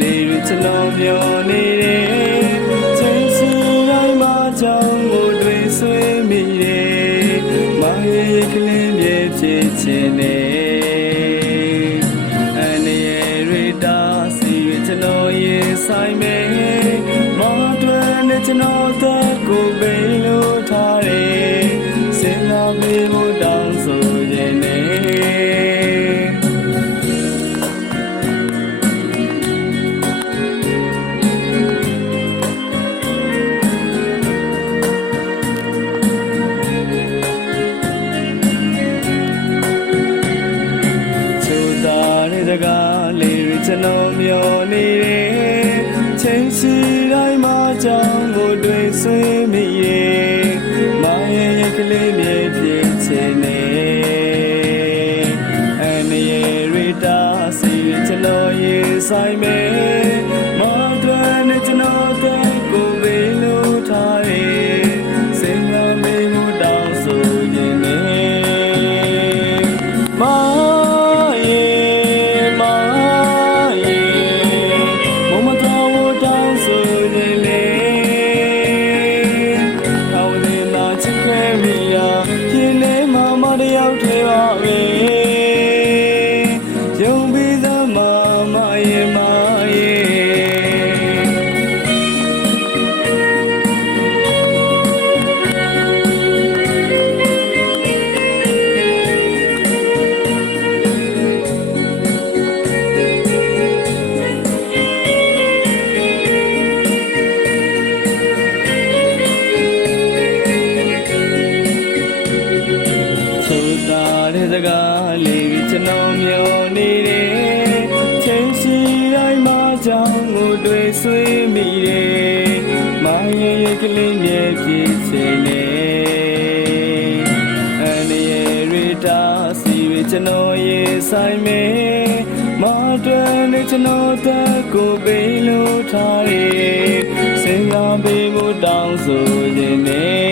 လေးတွေကျွန်တော်မျောနေတယ်ချိန်စီတိုင်းမှာကြောင်းကိုတွေးဆွေးမိတယ်မရဲ့ကလေးမြေဖြစ်ချင်တယ်အနေရတာစီကျွန်တော်ရင်ဆိုင်မယ်မောတွင်နဲ့ကျွန်တော်တဲ့ကိုပဲလို့ထားတယ်စင်လာမေးဖို့တောင်းဆိုခြင်းနဲ့ကျွန်တော်မျောနေတယ်ချိန်စီတိုင်းမှာကြောင်းကိုတွေးဆွေးမိရဲ့မရဲ့ကလေးမြေဖြစ်ချင်နေအနေရတာစီကျွန်တော်ရင်ဆိုင်မယ်မတော်နဲ့ကျွန်တော်တဲ့ကိုပဲလို့ထားတယ်စင်ရမေးမှုတောင်းဆိုနေရောက်ထဲပါပဲယုံပြီးသမမရဲ့မတဲ့စကားလေးကျွန်တော်မျောနေတယ်ချိန်စီတိုင်းမှာကြောင်းကိုတွေးဆွေးမိတယ်မရဲ့ကလေးမြေဖြစ်ချင်နေအနေရတာစီကျွန်တော်ရင်ဆိုင်မယ်မတော်နဲ့ကျွန်တော်တဲ့ကိုပဲလို့ထားတယ်စင်ကားပေးမှုတောင်းဆိုခြင်းနဲ့